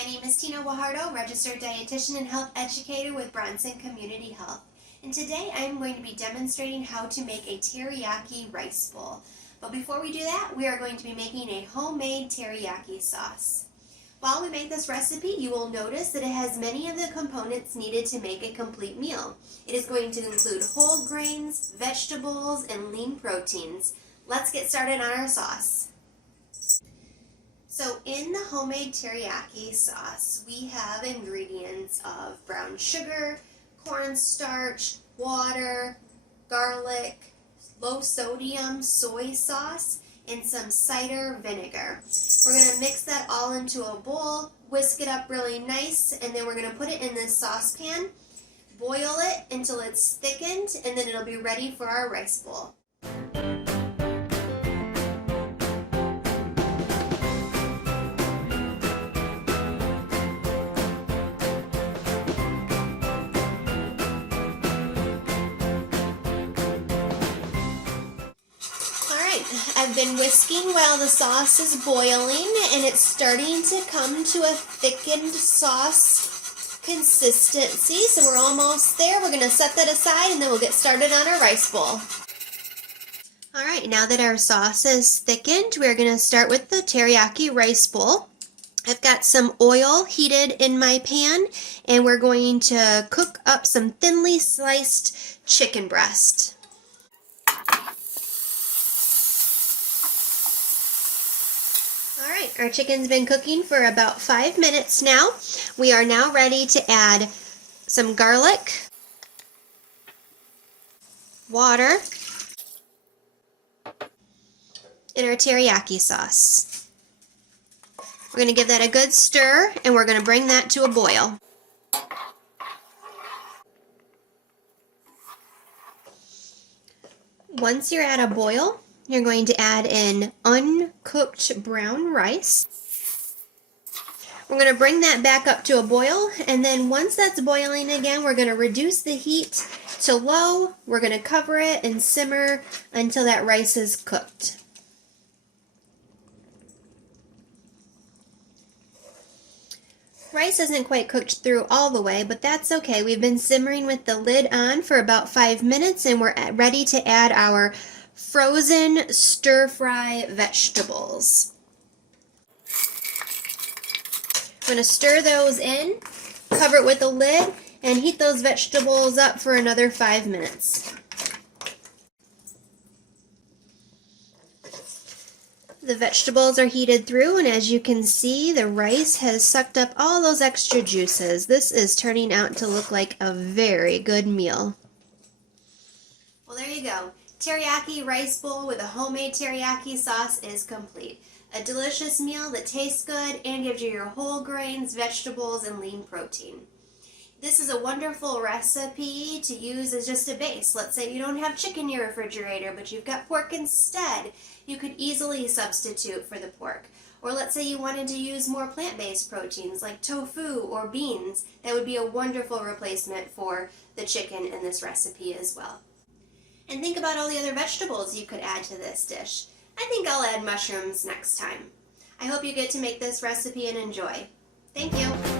My name is Tina Guajardo, registered dietitian and health educator with Bronson Community Health. And today I am going to be demonstrating how to make a teriyaki rice bowl. But before we do that, we are going to be making a homemade teriyaki sauce. While we make this recipe, you will notice that it has many of the components needed to make a complete meal. It is going to include whole grains, vegetables, and lean proteins. Let's get started on our sauce. So in the homemade teriyaki sauce, we have ingredients of brown sugar, cornstarch, water, garlic, low sodium soy sauce, and some cider vinegar. We're going to mix that all into a bowl, whisk it up really nice, and then we're going to put it in this saucepan, boil it until it's thickened, and then it'll be ready for our rice bowl. I've been whisking while the sauce is boiling, and it's starting to come to a thickened sauce consistency, so we're almost there. We're going to set that aside and then we'll get started on our rice bowl. Alright, now that our sauce is thickened, we're going to start with the teriyaki rice bowl. I've got some oil heated in my pan, and we're going to cook up some thinly sliced chicken breast. Alright, our chicken's been cooking for about 5 minutes now. We are now ready to add some garlic, water, and our teriyaki sauce. We're going to give that a good stir, and we're going to bring that to a boil. Once you're at a boil, you're going to add in uncooked brown rice. We're going to bring that back up to a boil, and then once that's boiling again, we're going to reduce the heat to low. We're going to cover it and simmer until that rice is cooked. Rice isn't quite cooked through all the way, but that's okay. We've been simmering with the lid on for about 5 minutes, and we're ready to add our frozen stir-fry vegetables. I'm going to stir those in, cover it with a lid, and heat those vegetables up for another 5 minutes. The vegetables are heated through, and as you can see, the rice has sucked up all those extra juices. This is turning out to look like a very good meal. Well, there you go. Teriyaki rice bowl with a homemade teriyaki sauce is complete. A delicious meal that tastes good and gives you your whole grains, vegetables, and lean protein. This is a wonderful recipe to use as just a base. Let's say you don't have chicken in your refrigerator, but you've got pork instead. You could easily substitute for the pork. Or let's say you wanted to use more plant-based proteins like tofu or beans. That would be a wonderful replacement for the chicken in this recipe as well. And think about all the other vegetables you could add to this dish. I think I'll add mushrooms next time. I hope you get to make this recipe and enjoy. Thank you.